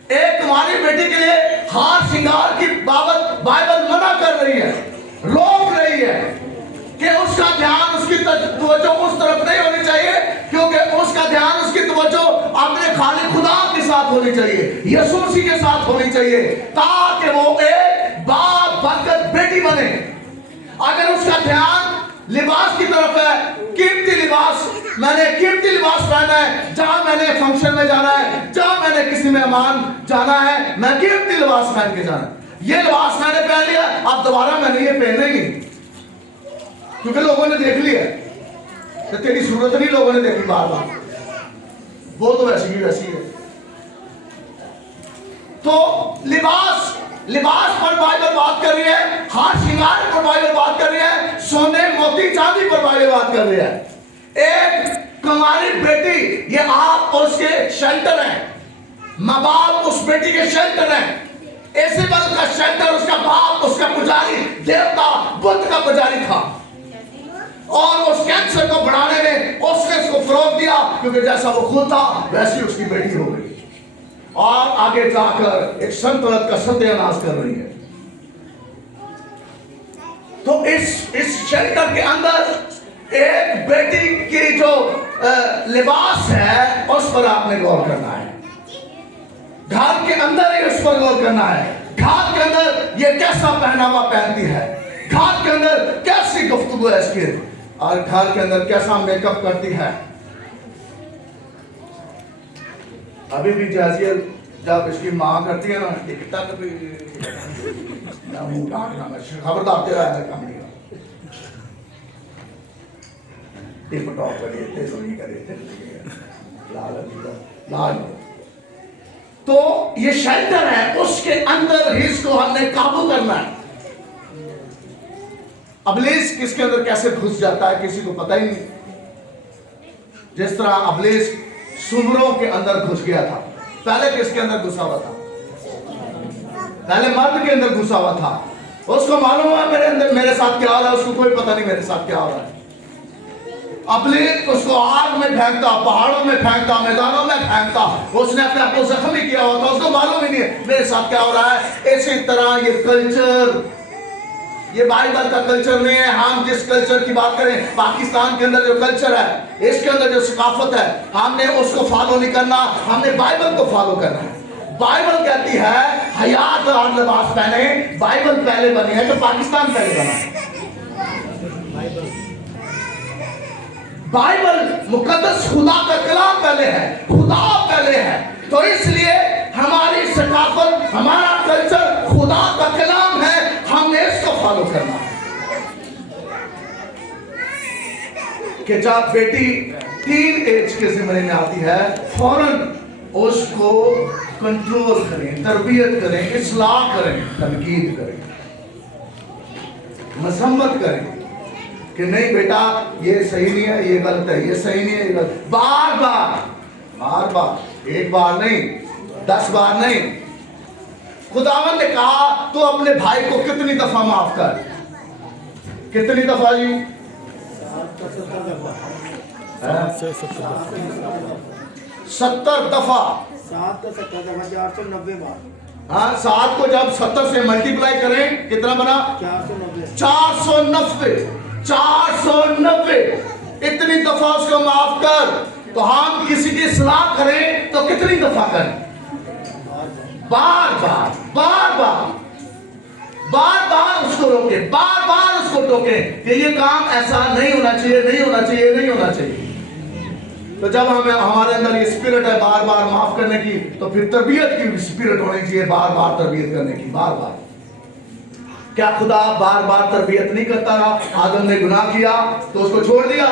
ایک تمہاری بیٹی کے لیے ہار سنگار کی بابت بائبل منع کر رہی ہے, روک رہی ہے کہ اس کا دھیان, اس کی توجہ اس طرف نہیں ہونی چاہیے, کیونکہ اس کا دھیان, اس کی توجہ اپنے خالق خدا کے ساتھ ہونی چاہیے, یسوع مسیح کے ساتھ ہونی چاہیے, تاکہ وہ ایک باپ برکت بیٹی بنے. اگر اس کا دھیان لباس کی طرف ہے, قیمتی لباس, میں نے قیمتی لباس پہنا ہے, جہاں میں نے فنکشن میں جانا ہے, جہاں میں نے کسی مہمان جانا ہے, میں قیمتی لباس پہن کے جانا ہے. یہ لباس میں نے پہن لیا, اب دوبارہ میں نے یہ پہننا ہی نہیں, کیونکہ لوگوں نے دیکھ لیا کہ تیری صورت نہیں لوگوں نے دیکھی بار بار, وہ تو ویسی ہی ویسی ہے. تو لباس پر بائبل بات کر رہی ہے, ہار شنگار پر بائبل بات کر رہی ہے, سونے موتی چاندی پر بائبل بات کر رہی ہے. ایک کماری بیٹی, یہ آپ اس کے شیلٹر ہیں, ماں باپ اس بیٹی کے شیلٹر ہیں. ایزابل کا شیلٹر, اس کا باپ, اس کا پجاری, دیوتا بت کا پجاری تھا, اور اس کینسر کو بڑھانے میں اس نے اس کو فروغ دیا, کیونکہ جیسا وہ خود تھا ویسی اس کی بیٹی ہو گئی, اور آگے جا کر ایک سلطنت کا ستیہ ناش کر رہی ہے. تو اس شیلٹر کے اندر ایک بیٹی کی جو لباس ہے اس پر آپ نے غور کرنا ہے. گھر کے اندر ہی اس پر غور کرنا ہے. گھر کے اندر یہ کیسا پہناوا پہنتی ہے, گھر کے اندر کیسی گفتگو ہے اس کی, اور گھر کے اندر کیسا میک اپ کرتی ہے. ابھی بھی جازیہ جب اس کی ماں کرتی ہے نا, ایک تک بھی خبردار تیرا ہے کام نہیں, ٹپ ٹاپ کریے, تیزوری کریے, لال. تو یہ شیلٹر ہے, اس کے اندر ہی اس کو ہم نے قابو کرنا ہے. ابلیس کس کے اندر کیسے گھس جاتا ہے کسی کو پتہ ہی نہیں. جس طرح ابلیس سمروں کے اندر گھس گیا تھا, پہلے کس کے اندر گھسا ہوا تھا؟ پہلے مرد کے اندر گھسا ہوا تھا. اس کو معلوم ہے میرے ساتھ کیا ہو رہا ہے, اس کو کوئی پتہ نہیں میرے ساتھ کیا ہو رہا ہے. ابلیس اس کو آگ میں پھینکتا, پہاڑوں میں پھینکتا, میدانوں میں پھینکتا. اس نے اپنے آپ کو زخمی کیا ہوا تھا, اس کو معلوم ہی نہیں ہے میرے ساتھ کیا ہو رہا ہے. اسی طرح یہ کلچر یہ بائبل کا کلچر نہیں ہے. ہم جس کلچر کی بات کریں, پاکستان کے اندر جو کلچر ہے, اس کے اندر جو ثقافت ہے, ہم نے اس کو فالو نہیں کرنا, ہم نے بائبل کو فالو کرنا ہے. بائبل کہتی ہے حیات اور لباس پہنے. بائبل پہلے بنی ہے تو پاکستان پہلے بنا ہے. بائبل مقدس خدا کا کلام پہلے ہے, خدا پہلے ہے. تو اس لیے ہماری ثقافت, ہمارا کلچر خدا کا کلام ہے, ہم نے اس کو فالو کرنا ہے. کہ جب بیٹی 3 ایج کے زمرے میں آتی ہے, فوراً اس کو کنٹرول کریں, تربیت کریں, اصلاح کریں, تنقید کریں, مذمت کریں کہ نہیں بیٹا یہ صحیح نہیں ہے, یہ غلط ہے, یہ صحیح نہیں ہے, یہ غلط. بار بار, ایک بار نہیں, 10 بار نہیں. خداوند نے کہا تو اپنے بھائی کو کتنی دفعہ معاف کر. کتنی دفعہ جی؟ 70 دفعہ. 490 بار. ہاں, 7 کو جب 70 سے ملٹیپلائی کریں کتنا بنا؟ 490. 490 اتنی دفعہ اس کو معاف کر. تو ہم کسی کی اصلاح کریں تو کتنی دفعہ کریں؟ بار بار اس کو روکیں, بار اس کو ٹوکیں کہ یہ کام ایسا نہیں ہونا چاہیے, نہیں ہونا چاہیے, نہیں ہونا چاہیے. تو جب ہمارے اندر یہ اسپرٹ ہے بار بار معاف کرنے کی, تو پھر تربیت کی اسپرٹ ہونی چاہیے, بار بار تربیت کرنے کی, بار بار. کیا خدا بار بار تربیت نہیں کرتا رہا؟ آدم نے گناہ کیا تو اس کو چھوڑ دیا.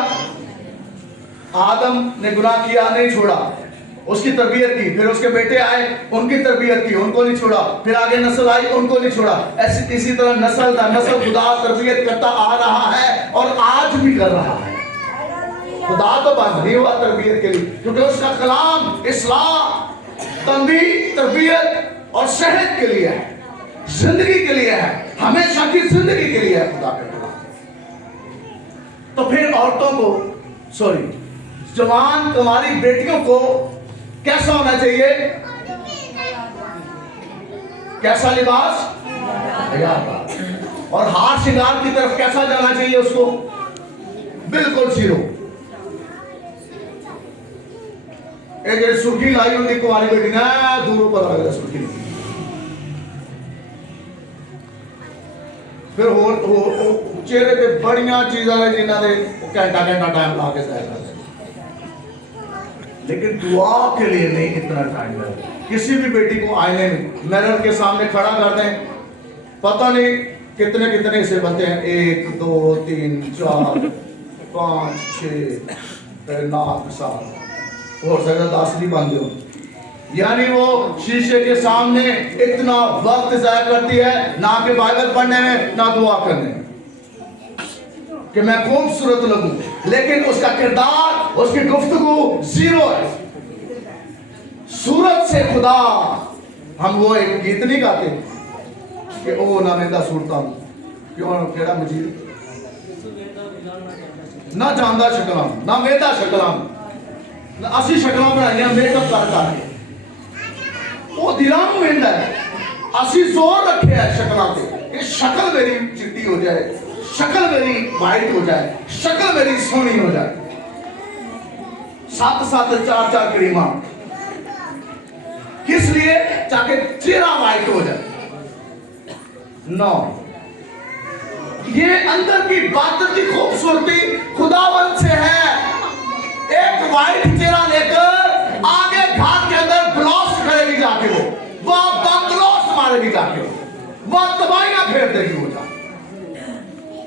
آدم نے گناہ کیا, نہیں چھوڑا, اس کی تربیت کی. پھر اس کے بیٹے آئے, ان کی تربیت کی, ان کو نہیں چھوڑا. پھر آگے نسل آئی, ان کو نہیں چھوڑا. اسی طرح نسل در نسل خدا تربیت کرتا آ رہا ہے اور آج بھی کر رہا ہے. خدا تو بند نہیں ہوا تربیت کے لیے, کیونکہ اس کا کلام اصلاح, تنبیہ, تربیت اور صحت کے لیے ہے, زندگی کے لیے ہے, ہمیشہ کی زندگی کے لیے ہے خدا کا کلام. تو پھر عورتوں کو, جوان تمہاری بیٹیوں کو کیسا ہونا چاہیے؟ کیسا لباس؟ حیات. اور ہار شنگار کی طرف کیسا جانا چاہیے اس کو؟ بالکل زیرو. ایک سرخی لائی ہوئی کماری بیٹی نے, دوروں پر آ گیا سرخی. پھر چہرے پہ بڑیاں چیزاں ہیں جنہاں نے گھنٹہ ٹائم لا کے ظاہر کرتے ہیں, لیکن دعا کے لیے نہیں اتنا ٹائم لگتا. کسی بھی بیٹی کو آئینے میں میرر کے سامنے کھڑا کر دیں, پتہ نہیں کتنے اسے بنتے ہیں, 1 2 3 4 5 6 9 7 اور زیادہ 10 بھی بن دو. یعنی وہ شیشے کے سامنے اتنا وقت ضائع کرتی ہے, نہ کہ بائبل پڑھنے میں, نہ دعا کرنے میں, کہ میں خوبصورت لگوں, لیکن اس کا کردار, اس کی گفتگو زیرو ہے. صورت سے خدا, ہم وہ ایک گیت نہیں گاتے کہ او نہ میدا صورتاں ہوں, کیوں کیڑا مجید نہ جاندہ شکلاں, نہ میدا شکلاں, نہ اسی شکلاں بنائیں ہیں میک اپ کرتا ہے. وہ دلان میں ہے, اسی زور رکھے ہیں شکلاں پہ کہ شکل میری چٹی ہو جائے, شکل میری وائٹ ہو جائے, شکل میری سونی ہو جائے. 7 4 کریماں, کس لیے؟ تاکہ چہرہ وائٹ ہو جائے. نو, یہ اندر کی باطن کی خوبصورتی خداوند سے ہے. ایک وائٹ چہرہ لے کر آگے گھر کے اندر بلوس کرے گی جا کے, وہ بلوس مارے گی جا کے, وہ تباہیاں پھیر دے گی. وہ جا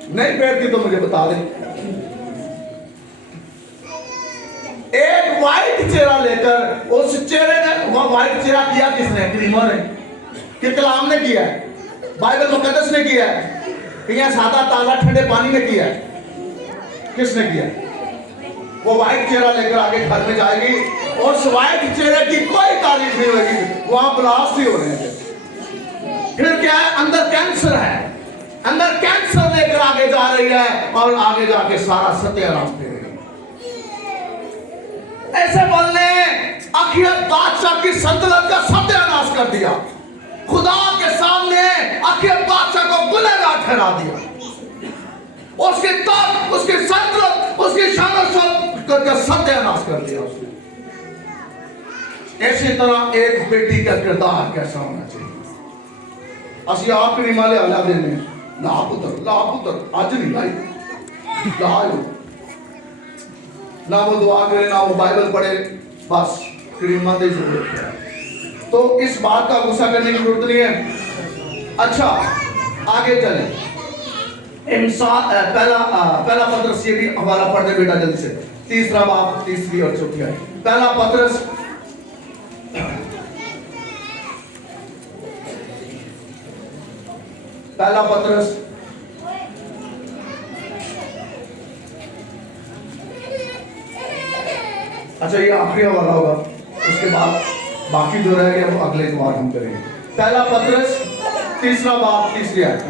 نہیں پھیرتی تو مجھے بتا دیں. ایک وائٹ چہرہ لے کر, اس چہرے نے, وہ وائٹ چہرہ کیا کس نے؟ کریمر نے, کہ کلام نے کیا ہے, بائبل مقدس نے کیا ہے, کہ یہ سادہ تازہ ٹھنڈے پانی نے کیا ہے, کس نے کیا؟ وہ وائٹ چہرہ لے کر آگے گھر میں جائے گی, اور اس وائٹ چہرے کی کوئی تعریف نہیں ہوگی, وہاں بلاسٹ ہی ہو رہے ہیں. پھر کیا ہے؟ اندر کینسر ہے, اندر کینسر لے کر آگے جا رہی ہے, اور آگے جا کے سارا ستیہ ناش دے رہی ہے. ایسے بولنے اخیت بادشاہ کی سلطنت کا ستیہ ناش کر دیا. خدا کے سامنے आखिर बादशाह को गुनहगार ठहरा दिया, उसके तख्त, उसकी सल्तनत, उसकी शान और शौकत का सत्यानाश कर दिया उसने। इसी तरह एक बेटी का किरदार कैसा होना चाहिए? असी आखिरी माले औलादे ने ला पुत्र आज नहीं लाई लायो, ना वो दुआ करे ना वो बाइबल पढ़े, बस क्रीमा दे जरूरत है। तो इस बात का गुस्सा करने की जरूरत नहीं है। अच्छा आगे चले। इंसान पहला पत्रस, ये भी हमारा पढ़ दे बेटा जल्दी से, तीसरा बाब, तीसरी और चौथी आयत। पहला पत्रस अच्छा ये आखिरी वाला होगा, उसके बाद बाकी जो रह गया वो अगले बार हम करेंगे। पहला पत्रस तीसरा बाब तीसरी आयत,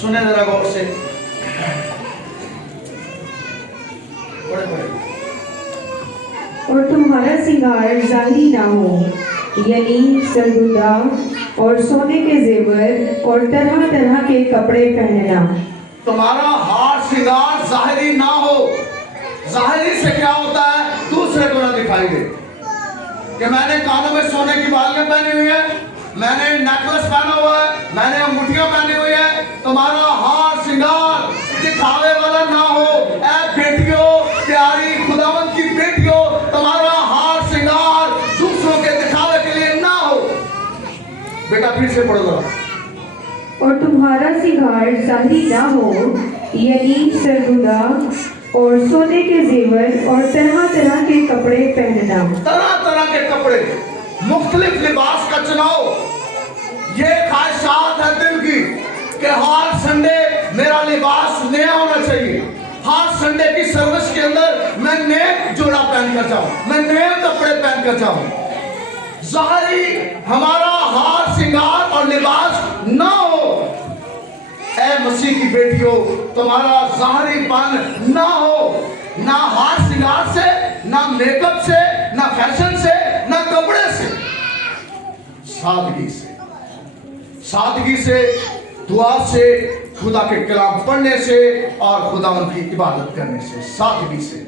सुने जरा गौर से, और तुम्हारा सिंगार जाहिरी ना हो, यानी सरगुदा और सोने के जेवर और तरह तरह के कपड़े पहनना। तुम्हारा हार श्रृंगार जाहिरी ना हो। जाहिरी से क्या होता है? दूसरे को ना दिखाई दे कि मैंने कानों में सोने की बालियां पहनी हुई है, मैंने नेकलेस पहना हुआ है, मैंने अंगूठियां पहनी हुई है। तुम्हारा हार श्रृंगार दिखावे वाला ना हो। ऐ बेटियों, प्यारी खुदावंत की बेटियों, तुम्हारा हार श्रृंगार दूसरों के दिखावे के लिए ना हो। बेटा फिर से पढ़ो जरा। और तुम्हारा सिंगार जाहिरी ना हो, यानी सरगुदा और सोने के जेवर और तरह तरह के कपड़े पहनना। तरह तरह के कपड़े, मुख्तलिफ लिबास का चुनाव। ये ख्वाहिशात है दिल की कि हर संडे मेरा लिबास नया होना चाहिए, हर संडे की सर्विस के अंदर मैं नए जोड़ा पहन कर जाऊं, मैं नए कपड़े पहन कर जाऊं। जाहिरी हमारा हार श्रृंगार और लिबास ना हो। ऐ मसीह की बेटियों, तुम्हारा जाहिरीपन ना हो, ना हार श्रृंगार से, ना मेकअप से, ना फैशन से, ना कपड़े से, सादगी से, सादगी से, दुआ से, खुदा के कलाम पढ़ने से और खुदावंत की इबादत करने से, सादगी से।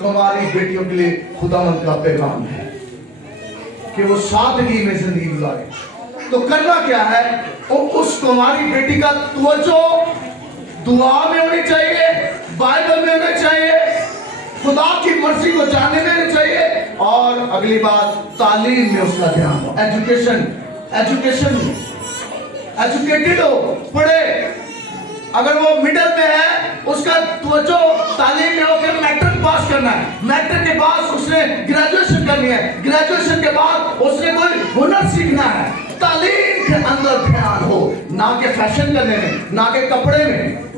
तुम्हारी बेटियों के लिए खुदावंत का पैगाम है कि वो सादगी में जिंदगी गुजारे। तो करना क्या है? उस तुम्हारी बेटी का तवज्जो दुआ में होनी चाहिए, बाइबल में होना चाहिए, खुदा की मर्जी को जानने में होनी चाहिए, और अगली बात तालीम में उसका ध्यान हो। एजुकेशन एजुकेटेड हो, पढ़े। अगर वो मिडिल में है, उसका तवज्जो तालीम में हो कि मैट्रिक पास करना है, मैट्रिक के बाद उसने ग्रेजुएशन करनी है, ग्रेजुएशन के बाद उसने कोई हुनर सीखना है। तालीम के अंदर ध्यान हो, ना कि फैशन करने में, ना कि कपड़े में।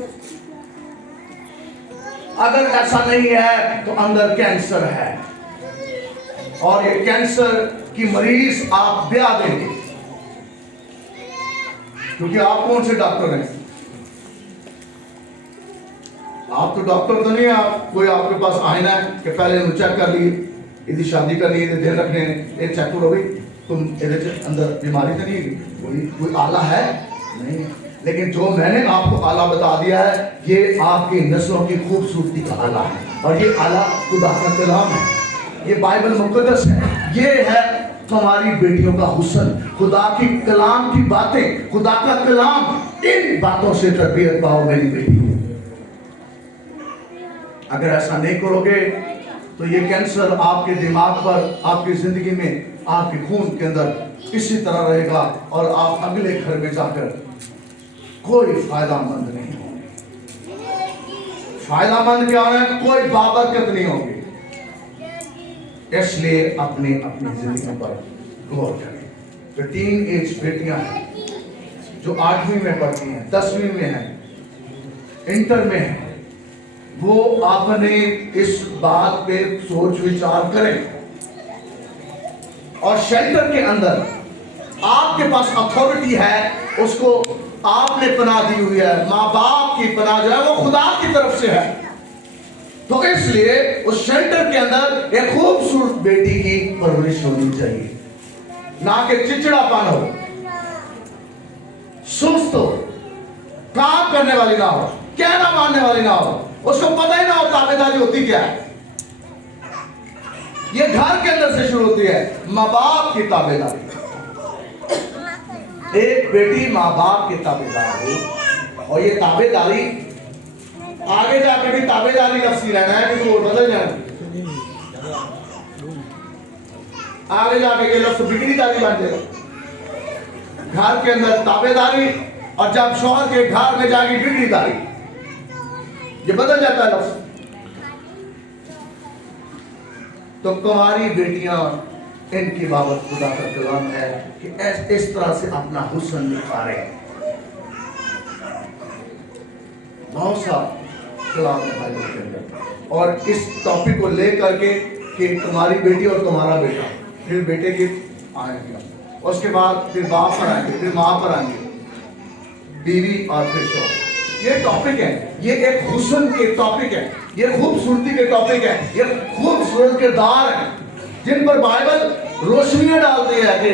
अगर ऐसा नहीं है तो अंदर कैंसर है, और ये कैंसर की मरीज आप ब्याह देंगे, क्योंकि आप कौन से डॉक्टर हैं? आप तो डॉक्टर तो नहीं है। आप कोई आपके पास आईना है कि पहले चेक कर लिए, यदि शादी करनी है, ध्यान रखने ये चेक करो भाई तुम अंदर बीमारी तो नहीं, कोई आला है नहीं। लेकिन जो मैंने आपको आला बता दिया है, ये आपकी नस्लों की खूबसूरती का आला है, और ये आला खुदा का कलाम है, ये बाइबल मुकद्दस है। ये है तुम्हारी बेटियों का हुस्न, खुदा की कलाम की बातें, खुदा का कलाम। इन बातों से तरबियत पाओ मेरी बेटी। अगर ऐसा नहीं करोगे तो ये कैंसर आपके दिमाग पर, आपकी जिंदगी में, आपके खून के अंदर इसी तरह रहेगा, और आप अगले घर में जाकर कोई फायदामंद नहीं होंगे। फायदामंद क्या है? कोई बाबरकत नहीं होगी। इसलिए अपनी जिंदगी पर गौर करें। तो 3 एज बेटियां हैं जो 8वीं में पढ़ती हैं, 10वीं में हैं, इंटर में हैं, वो आपने इस बात पे सोच विचार करें। और शेल्टर के अंदर आपके पास अथॉरिटी है, उसको आपने पनाह दी हुई है। माँ बाप की पनाह जो है वो खुदा की तरफ से है। तो इसलिए उस शेल्टर के अंदर एक खूबसूरत बेटी की परवरिश होनी चाहिए। ना कि चिड़चिड़ापन हो, सुस्त हो, काम करने वाली ना हो, कहना मानने वाली ना हो, उसको पता ही ना हो ताबेदारी होती क्या है। ये घर के अंदर से शुरू होती है, माँ बाप की ताबेदारी। एक बेटी माँ बाप की ताबेदार हो, और ये ताबेदारी आगे जाके भी ताबेदारी लफ्ज़ रहना है कि वो बदल जाए, आगे जाके ये लफ्ज़ बिगड़ी दारी बन जाएगा। घर के अंदर ताबेदारी, और जब शौहर के घर में जाके बिगड़ी दारी, ये बदल जाता है लफ्ज़। तो कुंवारी बेटियां, इनकी बाबत खुदा का कलाम है कि इस तरह से अपना हुस्न निखारे। बहुत सा कलाम है बाइबल के अंदर, और इस टॉपिक को लेकर के कि तुम्हारी बेटी और तुम्हारा बेटा, फिर बेटे के आएंगे, उसके बाद फिर बाप पर आएंगे, फिर माँ पर आएंगे, बीवी और फिर शौहर। ये टॉपिक है, ये एक हुस्न के टॉपिक है, ये खूबसूरती के टॉपिक है, ये खूबसूरत किरदार है जिन पर बाइबल रोशनियां डालती है कि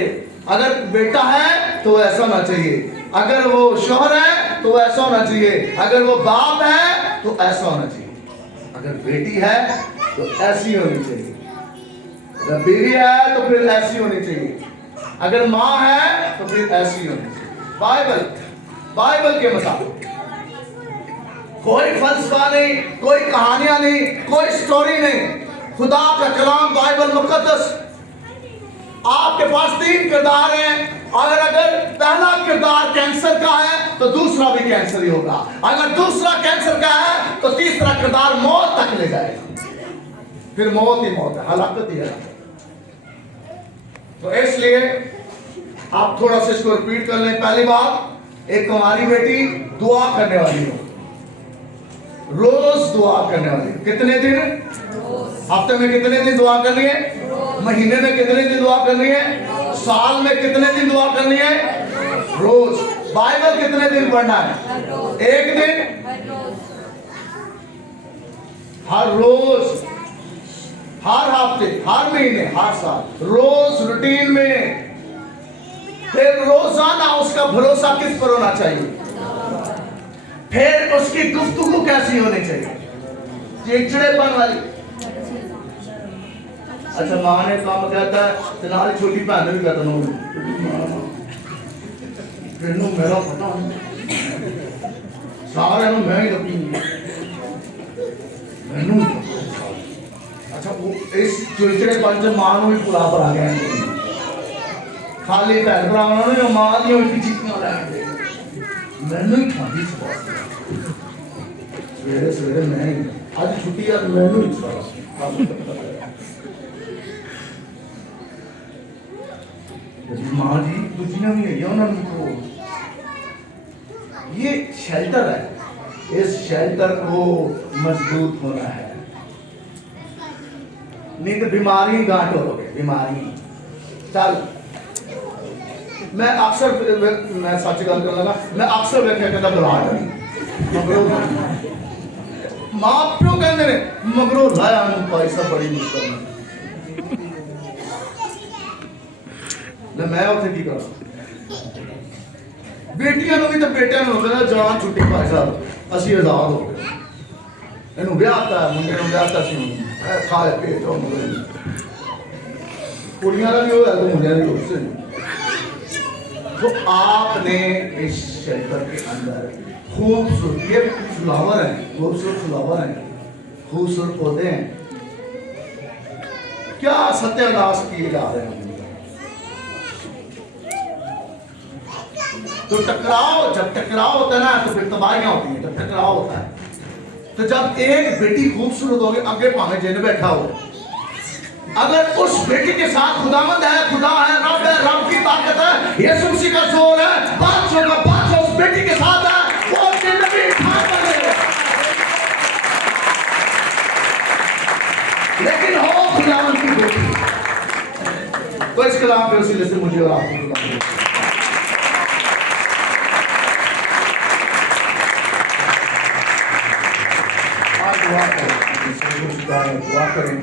अगर बेटा है तो ऐसा होना चाहिए, अगर वो शौहर है तो ऐसा होना चाहिए, अगर वो बाप है तो ऐसा होना चाहिए, अगर बेटी है तो ऐसी होनी चाहिए, अगर बीवी है तो फिर ऐसी होनी चाहिए, अगर माँ है तो फिर ऐसी होनी चाहिए। बाइबल के मुताबिक कोई फलसफा नहीं, कोई कहानियां नहीं, कोई स्टोरी नहीं, खुदा का कलाम बाइबल मुकद्दस। आपके पास 3 किरदार हैं, और अगर पहला किरदार कैंसर का है तो दूसरा भी कैंसर ही होगा, अगर दूसरा कैंसर का है तो तीसरा किरदार मौत तक ले जाएगा, फिर मौत ही मौत है, हलाकत ही है। तो इसलिए आप थोड़ा सा इसको रिपीट कर लें। पहली बात, एक कुंवारी बेटी दुआ करने वाली हो, रोज दुआ करने वाली। कितने दिन? हफ्ते में कितने दिन दुआ करनी है? महीने में कितने दिन दुआ करनी है? साल में कितने दिन दुआ करनी है? रोज। बाइबल कितने दिन पढ़ना है? एक दिन? हर रोज, हर हफ्ते, हर महीने, हर साल, रोज रूटीन में। फिर रोजाना उसका भरोसा किस पर होना चाहिए? फिर उसकी गुफ्तगू कैसी होनी चाहिए? चिड़चिड़ेपन वाली। अच्छा, माँ ने काम कहता है, तुम्हारी छोटी बहन ने भी कहता ना, मेरा पता सारे मैं ही रखी। अच्छा, वो इस चिड़चिड़ेपन से माँ भी पुला पर आ गया, खाली भैन भरा माँ दी चीटियां लैन मैनू ही खाती सवेरे सवेरे, मैं ही आज छुट्टी है, मैनू ही माँ जी दूसरी भी है उन्होंने। ये शेल्टर है, इस शेल्टर को मजबूत होना है, नहीं तो बीमारी गांठ हो गई बीमारी। चल, मैं अक्सर मैं सच गल कर लगा, मैं अक्सर वेख्या कहता बुला मगरों मां प्यो कहते ने मगरों लाया पैसा बड़ी मुश्किल में मैं उसे की करा। बेटियां भी तो बेटियां होता जान छुट्टी भाई साहब असी आजाद हो गए, इनू ब्याहता मुंडे नूं ब्याहता सी खाए पेट हो कुड़ियां का भी हो तो मुंडिया भी हो। तो आपने इस शेल्टर के अंदर खूबसूरत, ये फ्लावर है, खूबसूरत फ्लावर है, खूबसूरत पौधे हैं, क्या सत्यानाश किए जा रहे हैं। तो टकराव, जब टकराव होता है ना तो फिर तबाहियां होती हैं। जब टकराव होता है तो जब एक बेटी खूबसूरत होगी, आगे पावे जिन बैठा हो, अगर उस बेटी के साथ खुदावंद है, खुदा है, रब की ताकत है, यीशु मसीह का जोर है, बादशाह का बादशाह उस बेटी के साथ है, वो जिन भी ठान बनेगा। लेकिन हो खुदावंद की बेटी। तो इस कलाम के वसीले से मुझे और आपको दुआ करें।